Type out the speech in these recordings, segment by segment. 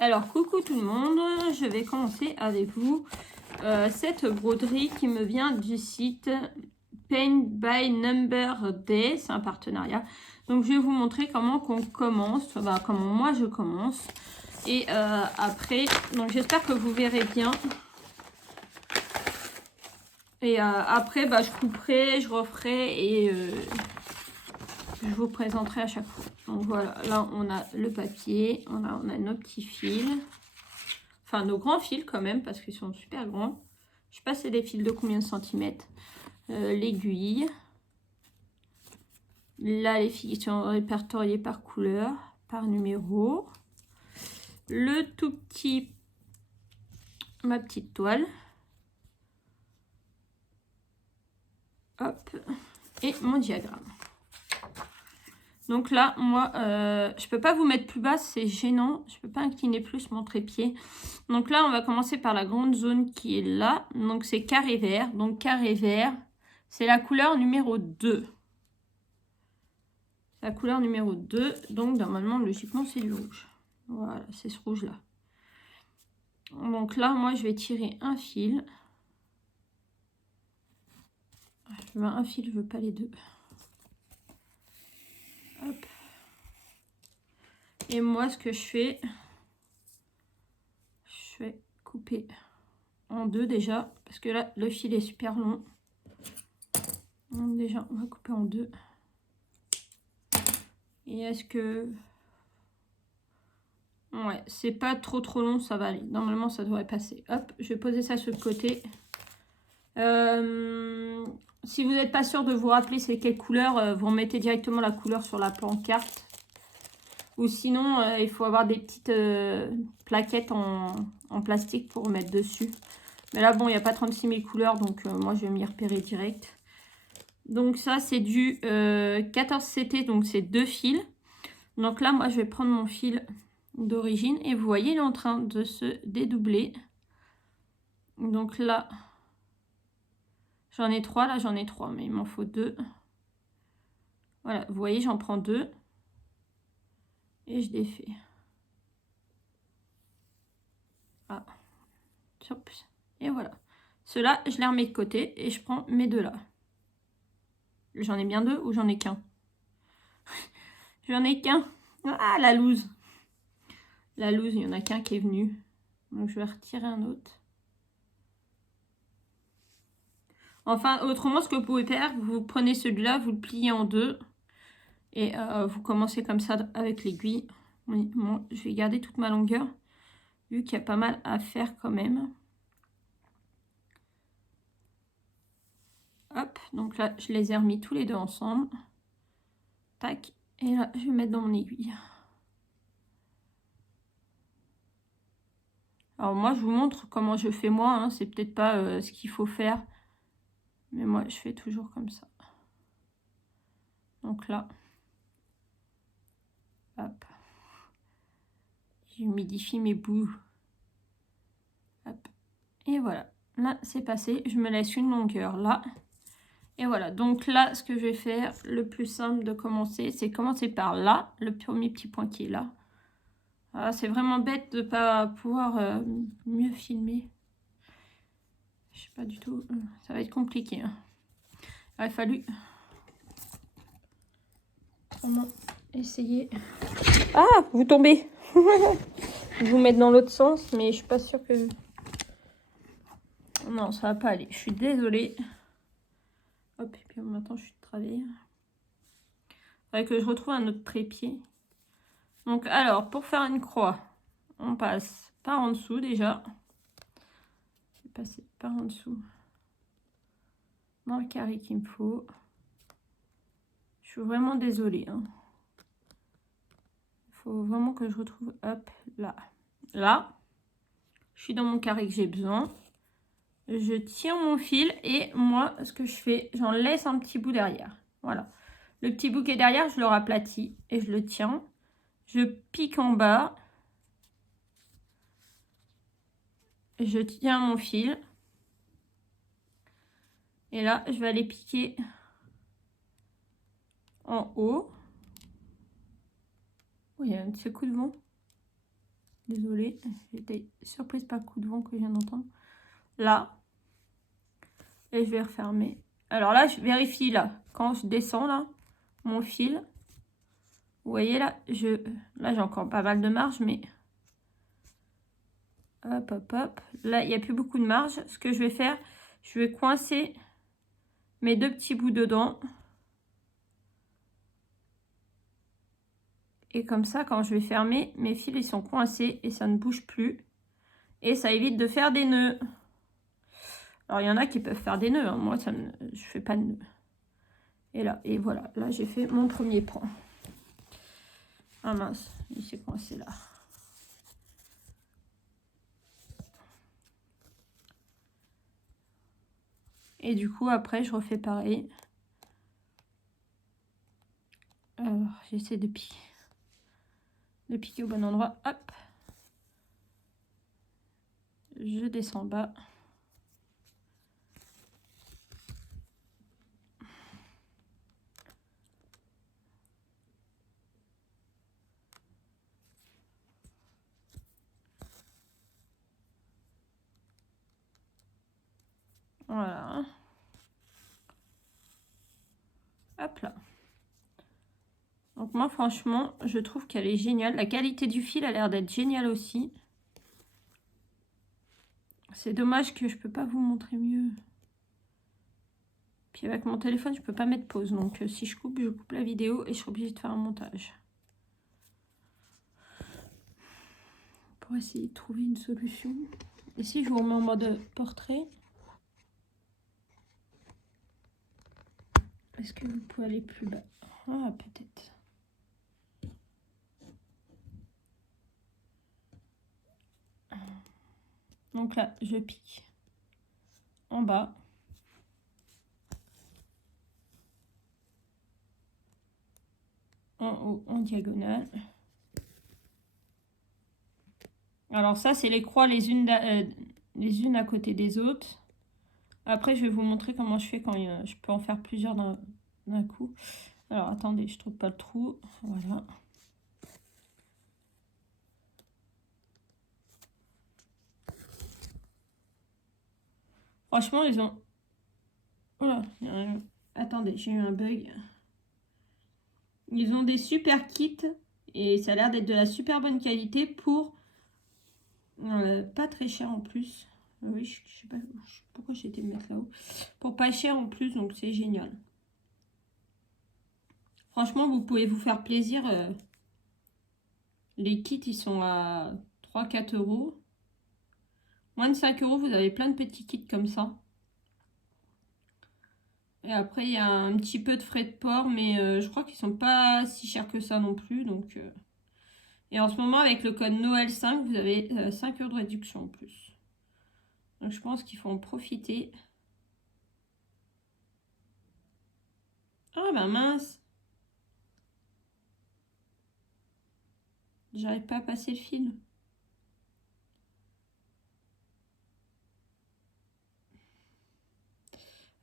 Alors, coucou tout le monde, je vais commencer avec vous cette broderie qui me vient du site Paint by Number Day, c'est un partenariat. Donc, je vais vous montrer comment qu'on commence, enfin, comment moi je commence. Et après, donc j'espère que vous verrez bien. Et après, bah, je couperai, je referai et je vous présenterai à chaque fois. Donc voilà, là on a le papier, on a nos petits fils. Enfin, nos grands fils quand même, parce qu'ils sont super grands. Je sais pas c'est des fils de combien de centimètres. L'aiguille. Là, les fils sont répertoriés par couleur, par numéro. Le tout petit, ma petite toile. Hop. Et mon diagramme. Donc là, moi, je peux pas vous mettre plus bas, c'est gênant. Je peux pas incliner plus mon trépied. Donc là, on va commencer par la grande zone qui est là. Donc c'est carré vert. Donc carré vert, c'est la couleur numéro 2. La couleur numéro 2. Donc normalement, logiquement, c'est du rouge. Voilà, c'est ce rouge-là. Donc là, moi, je vais tirer un fil. Je veux un fil, je veux pas les deux. Hop. Et moi, ce que je fais, je vais couper en deux déjà, parce que là, le fil est super long. Donc déjà, on va couper en deux. Et est-ce que... Ouais, c'est pas trop long, ça va aller. Normalement, ça devrait passer. Hop, je vais poser ça sur le côté. Si vous n'êtes pas sûr de vous rappeler c'est quelle couleur, vous remettez directement la couleur sur la pancarte. Ou sinon, il faut avoir des petites plaquettes en plastique pour mettre dessus. Mais là, bon, il n'y a pas 36 000 couleurs, donc moi, je vais m'y repérer direct. Donc ça, c'est du 14CT, donc c'est 2 fils. Donc là, moi, je vais prendre mon fil d'origine. Et vous voyez, il est en train de se dédoubler. Donc là, j'en ai 3. Là, j'en ai 3, mais il m'en faut 2. Voilà, vous voyez, j'en prends 2. Et je défais. Ah. Hop. Et voilà. Ceux-là, je les remets de côté et je prends mes deux là. J'en ai bien 2 ou j'en ai qu'un? J'en ai qu'un. Ah, la loose. La loose, il n'y en a qu'un qui est venu. Donc, je vais retirer un autre. Enfin, autrement, ce que vous pouvez faire, vous prenez celui-là, vous le pliez en deux. Et vous commencez comme ça avec l'aiguille. Oui, bon, je vais garder toute ma longueur. Vu qu'il y a pas mal à faire quand même. Hop, donc là, je les ai remis tous les deux ensemble. Tac. Et là, je vais mettre dans mon aiguille. Alors moi, je vous montre comment je fais moi. Hein. C'est peut-être pas ce qu'il faut faire. Mais moi, je fais toujours comme ça. Donc là. Hop. J'humidifie mes bouts. Hop. Et voilà. Là, c'est passé. Je me laisse une longueur là. Et voilà. Donc là, ce que je vais faire, le plus simple de commencer, c'est commencer par là. Le premier petit point qui est là. Ah, c'est vraiment bête de ne pas pouvoir mieux filmer. Je sais pas du tout. Ça va être compliqué. Hein. Il aurait fallu vraiment essayer. Ah, vous tombez. Je vais vous mettre dans l'autre sens, mais je suis pas sûre que... Non, ça va pas aller. Je suis désolée. Hop, et puis maintenant je suis de travers. Il faudrait que je retrouve un autre trépied. Donc alors, pour faire une croix, on passe par en dessous déjà. Je vais passer par en dessous. Dans le carré qu'il me faut. Je suis vraiment désolée. Hein. Il faut vraiment que je retrouve, hop, là. Là, je suis dans mon carré que j'ai besoin. Je tire mon fil et moi, ce que je fais, j'en laisse un petit bout derrière. Voilà. Le petit bout qui est derrière, je le raplatis et je le tiens. Je pique en bas. Je tiens mon fil. Et là, je vais aller piquer en haut. Oh, il y a un petit coup de vent. Désolée, j'étais surprise par le coup de vent que je viens d'entendre. Là. Et je vais refermer. Alors là, je vérifie là. Quand je descends là, mon fil. Vous voyez là, là j'ai encore pas mal de marge, mais... Hop, hop, hop. Là, il n'y a plus beaucoup de marge. Ce que je vais faire, je vais coincer mes 2 petits bouts dedans. Et comme ça, quand je vais fermer, mes fils, ils sont coincés et ça ne bouge plus. Et ça évite de faire des nœuds. Alors, il y en a qui peuvent faire des nœuds. Hein. Moi, je fais pas de nœuds. Et là, et voilà. Là, j'ai fait mon premier pan. Ah mince, il s'est coincé là. Et du coup, après, je refais pareil. Alors, j'essaie de piquer au bon endroit. Hop. Je descends bas. Voilà. Hop là. Donc moi, franchement, je trouve qu'elle est géniale. La qualité du fil a l'air d'être géniale aussi. C'est dommage que je peux pas vous montrer mieux. Puis avec mon téléphone, je peux pas mettre pause. Donc si je coupe la vidéo et je suis obligée de faire un montage. Pour essayer de trouver une solution. Ici, je vous remets en mode portrait. Est-ce que vous pouvez aller plus bas? Ah, peut-être. Donc là, je pique en bas. En haut, en diagonale. Alors ça, c'est les croix les unes à côté des autres. Après, je vais vous montrer comment je fais quand je peux en faire plusieurs d'un coup. Alors, attendez, je trouve pas le trou. Voilà. Franchement, ils ont... Oh là, attendez, j'ai eu un bug. Ils ont des super kits et ça a l'air d'être de la super bonne qualité pour pas très cher en plus. Oui, je sais pas pourquoi j'ai été le mettre là-haut. Pour pas cher en plus, donc c'est génial. Franchement, vous pouvez vous faire plaisir. Les kits, ils sont à 3-4 €. Moins de 5 €, vous avez plein de petits kits comme ça. Et après, il y a un petit peu de frais de port, mais je crois qu'ils sont pas si chers que ça non plus. Donc, Et en ce moment, avec le code Noël 5, vous avez 5 € de réduction en plus. Donc, je pense qu'il faut en profiter. Ah, bah mince! J'arrive pas à passer le fil.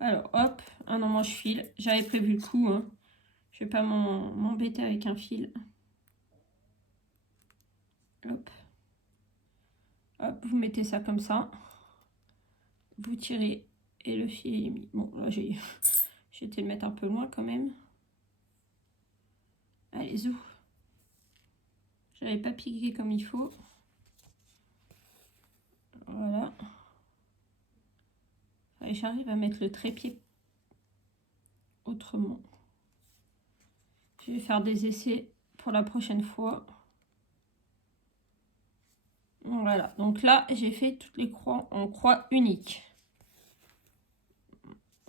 Alors, hop, un emmanche-fil. J'avais prévu le coup, hein. Je vais pas m'embêter avec un fil. Hop. Hop, vous mettez ça comme ça. Vous tirez et le fil est mis. Bon, là, j'ai été le mettre un peu loin quand même. Allez, zou. J'avais pas piqué comme il faut. Voilà. Et j'arrive à mettre le trépied autrement. Je vais faire des essais pour la prochaine fois. Voilà, donc là, j'ai fait toutes les croix en croix unique.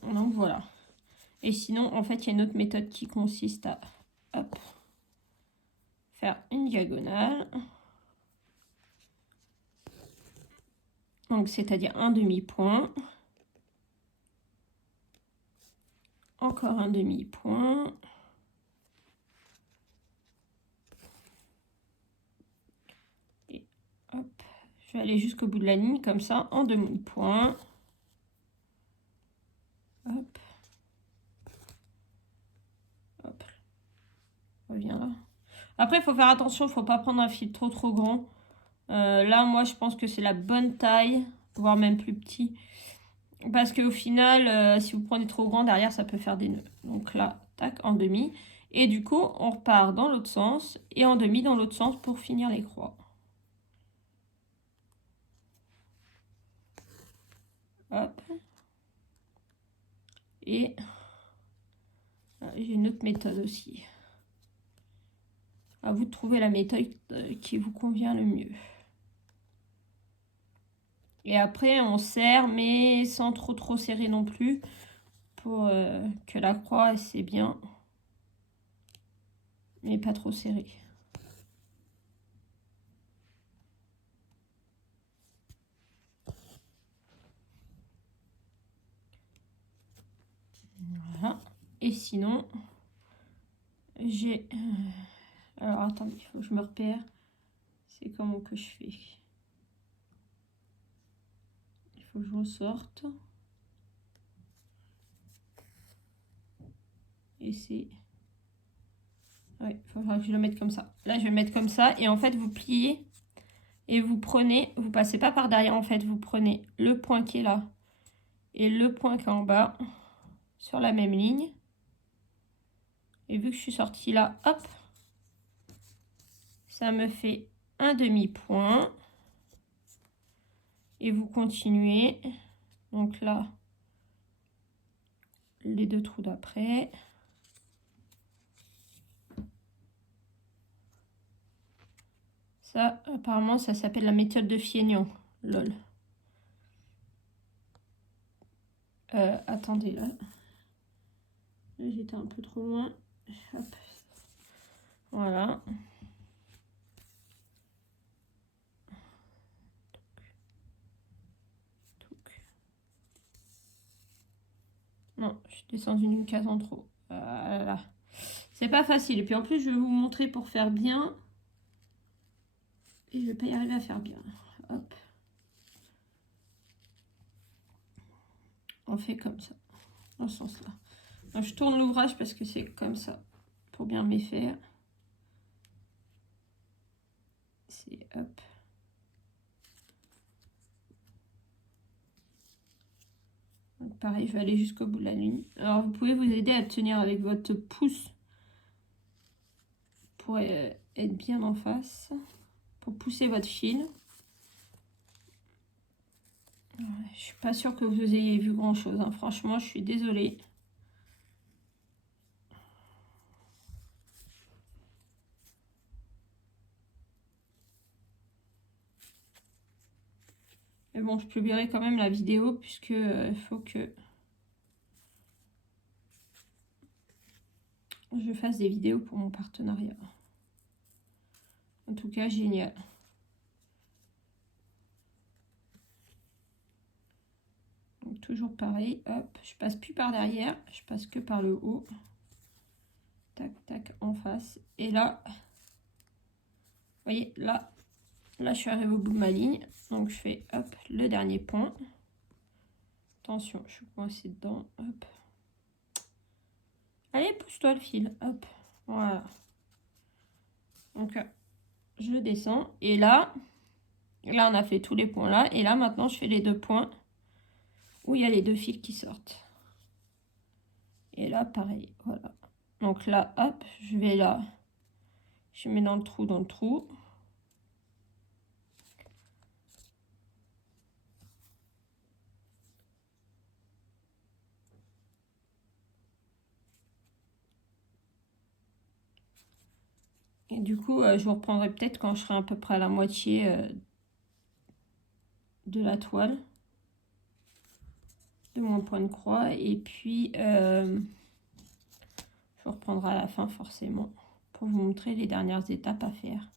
Donc voilà. Et sinon, en fait, il y a une autre méthode qui consiste à hop, faire une diagonale. Donc, c'est-à-dire un demi-point. Encore un demi-point. Et hop, je vais aller jusqu'au bout de la ligne, comme ça, en demi-point. Hop. Hop. Reviens là. Après, il faut faire attention, il ne faut pas prendre un fil trop grand. Là, moi, je pense que c'est la bonne taille, voire même plus petit. Parce qu'au final, si vous prenez trop grand, derrière, ça peut faire des nœuds. Donc là, tac, en demi. Et du coup, on repart dans l'autre sens et en demi dans l'autre sens pour finir les croix. Hop. Et j'ai une autre méthode aussi. À vous de trouver la méthode qui vous convient le mieux. Et après, on serre, mais sans trop serrer non plus, pour que la croix, c'est bien, mais pas trop serré. Voilà. Et sinon, j'ai... alors, attendez, il faut que je me repère. C'est comment que je fais? Il faut que je ressorte. Et c'est... ouais, il faudra que je le mette comme ça. Là, je vais le mettre comme ça. Et en fait, vous pliez et vous prenez... vous passez pas par derrière, en fait. Vous prenez le point qui est là et le point qui est en bas sur la même ligne. Et vu que je suis sortie là, hop, ça me fait un demi-point. Et vous continuez. Donc là, les deux trous d'après. Ça, apparemment, ça s'appelle la méthode de Fiegnan. Lol. Attendez, là. Là, j'étais un peu trop loin. Hop. Voilà. Non, je suis descendue une case en trop. Voilà. C'est pas facile. Et puis en plus, je vais vous montrer pour faire bien. Et je vais pas y arriver à faire bien. Hop. On fait comme ça. Dans ce sens-là. Je tourne l'ouvrage parce que c'est comme ça. Pour bien m'y faire. C'est hop. Donc pareil, je vais aller jusqu'au bout de la ligne. Alors vous pouvez vous aider à tenir avec votre pouce pour être bien en face, pour pousser votre fil. Je suis pas sûre que vous ayez vu grand chose, hein. Franchement, je suis désolée. Mais bon, je publierai quand même la vidéo puisque il faut que je fasse des vidéos pour mon partenariat. En tout cas, génial. Donc, toujours pareil, hop, je passe plus par derrière, je passe que par le haut. Tac, tac, en face. Et là, vous voyez, là, je suis arrivée au bout de ma ligne. Donc, je fais, hop, le dernier point. Attention, je suis coincée dedans, hop. Allez, pousse-toi le fil, hop, voilà. Donc, je descends. Et là, on a fait tous les points là. Et là, maintenant, je fais les deux points où il y a les deux fils qui sortent. Et là, pareil, voilà. Donc là, hop, je vais là. Je mets dans le trou. Et du coup, je vous reprendrai peut-être quand je serai à peu près à la moitié de la toile. De mon point de croix. Et puis, je vous reprendrai à la fin forcément pour vous montrer les dernières étapes à faire.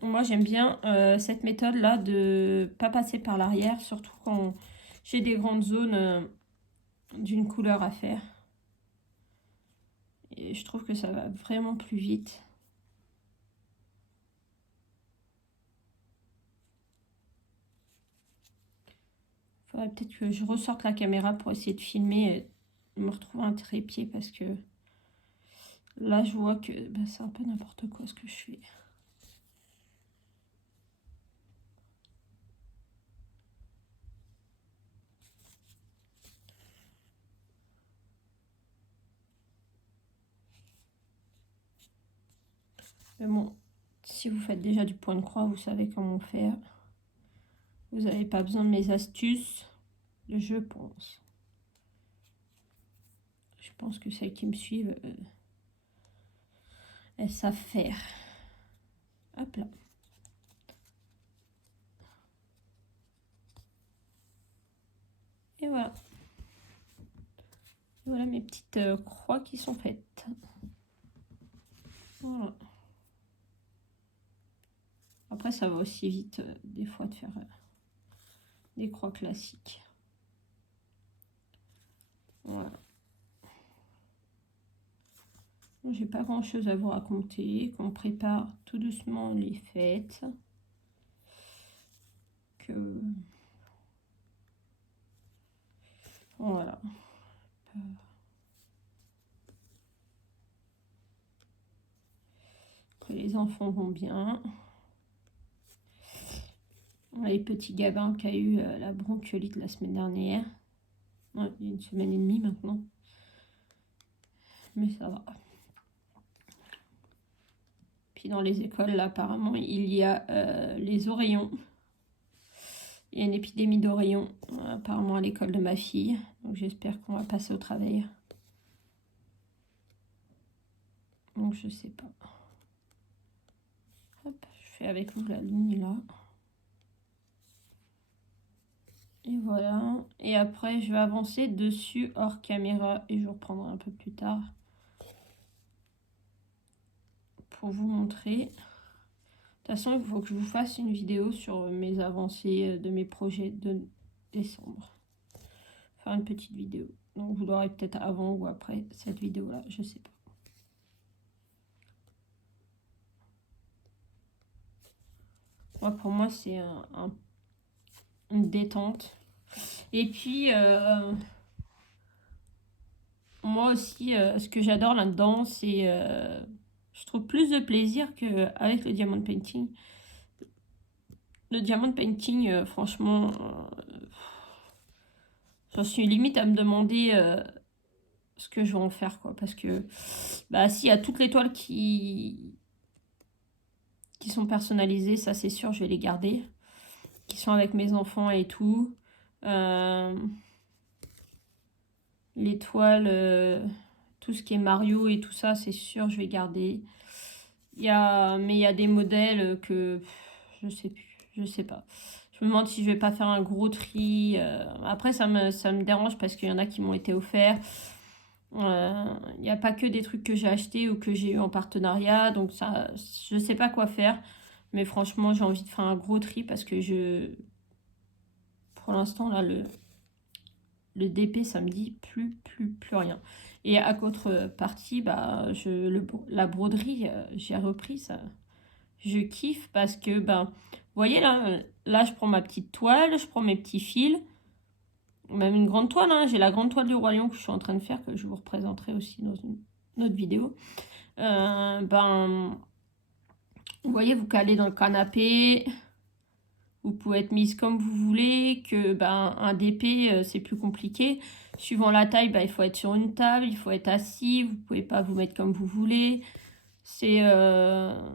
Moi, j'aime bien cette méthode-là de pas passer par l'arrière, surtout quand j'ai des grandes zones d'une couleur à faire. Et je trouve que ça va vraiment plus vite. Faudrait peut-être que je ressorte la caméra pour essayer de filmer me retrouver un trépied parce que là, je vois que c'est un peu n'importe quoi ce que je fais. Mais bon, si vous faites déjà du point de croix, vous savez comment faire. Vous n'avez pas besoin de mes astuces, je pense. Je pense que celles qui me suivent, elles savent faire. Hop là. Et voilà. Voilà mes petites croix qui sont faites. Voilà. Après, ça va aussi vite, des fois, de faire des croix classiques. Voilà. J'ai pas grand chose à vous raconter. Qu'on prépare tout doucement les fêtes. Que voilà. Que les enfants vont bien. Les petits Gabin qui a eu la bronchiolite la semaine dernière. Ouais, il y a une semaine et demie maintenant. Mais ça va. Puis dans les écoles, là, apparemment, il y a les oreillons. Il y a une épidémie d'oreillons, apparemment, à l'école de ma fille. Donc j'espère qu'on va passer au travers. Donc je sais pas. Hop, je fais avec vous la ligne là. Et voilà. Et après, je vais avancer dessus hors caméra et je vous reprendrai un peu plus tard pour vous montrer. De toute façon, il faut que je vous fasse une vidéo sur mes avancées de mes projets de décembre. Faire une petite vidéo. Donc vous l'aurez peut-être avant ou après cette vidéo-là, je sais pas. Moi, pour moi, c'est une détente. Et puis, moi aussi, ce que j'adore là-dedans, c'est... je trouve plus de plaisir qu'avec le diamond painting. Le diamond painting, franchement, j'en suis limite à me demander ce que je vais en faire, quoi. Parce que, s'il y a toutes les toiles qui sont personnalisées, ça c'est sûr, je vais les garder. Qui sont avec mes enfants et tout. Les toiles, tout ce qui est Mario et tout ça, c'est sûr, je vais garder. Mais il y a des modèles que je sais plus, je sais pas. Je me demande si je vais pas faire un gros tri. Après, ça me dérange parce qu'il y en a qui m'ont été offerts. Il n'y a pas que des trucs que j'ai achetés ou que j'ai eu en partenariat. Donc, ça, je sais pas quoi faire. Mais franchement, j'ai envie de faire un gros tri parce que pour l'instant, là, le DP, ça me dit plus rien. Et à contrepartie, la broderie, j'ai repris ça. Je kiffe parce que, vous voyez là, je prends ma petite toile, je prends mes petits fils, même une grande toile, hein, j'ai la grande toile du Roi Lion que je suis en train de faire, que je vous représenterai aussi dans une autre vidéo. Vous voyez, vous calez dans le canapé, vous pouvez être mise comme vous voulez, que un DP, c'est plus compliqué. Suivant la taille, il faut être sur une table, il faut être assis, vous pouvez pas vous mettre comme vous voulez. C'est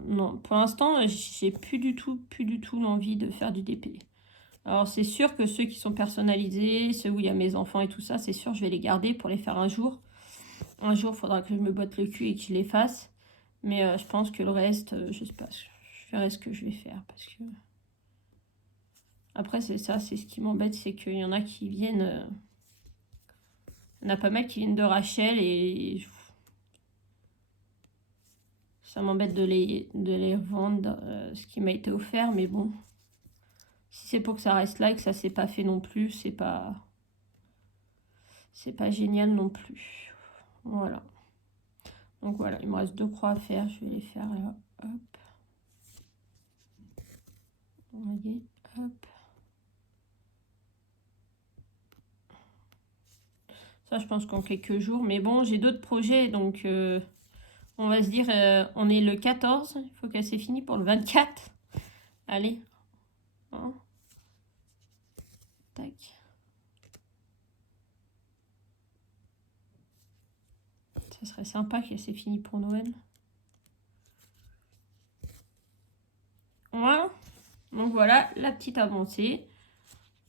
non, pour l'instant, j'ai plus du tout l'envie de faire du DP. Alors c'est sûr que ceux qui sont personnalisés, ceux où il y a mes enfants et tout ça, c'est sûr je vais les garder pour les faire un jour. Un jour, il faudra que je me botte le cul et que je les fasse. Mais je pense que le reste, je sais pas, je verrai ce que je vais faire parce que après c'est ça, c'est ce qui m'embête, c'est qu'il y en a qui viennent, il y en a pas mal qui viennent de Rachel et ça m'embête de les vendre ce qui m'a été offert, mais bon. Si c'est pour que ça reste là et que ça s'est pas fait non plus, c'est pas génial non plus. Voilà. Donc voilà, il me reste 2 croix à faire. Je vais les faire là. Hop. Vous voyez, hop. Ça, je pense qu'en quelques jours. Mais bon, j'ai d'autres projets, donc on va se dire, on est le 14. Il faut qu'elle s'est finie pour le 24. Allez. Hein. Tac. Ça serait sympa qu'elle s'est finie pour Noël. Voilà. Donc voilà la petite avancée.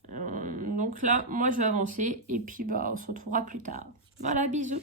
Donc là, moi je vais avancer et puis bah on se retrouvera plus tard. Voilà, bisous.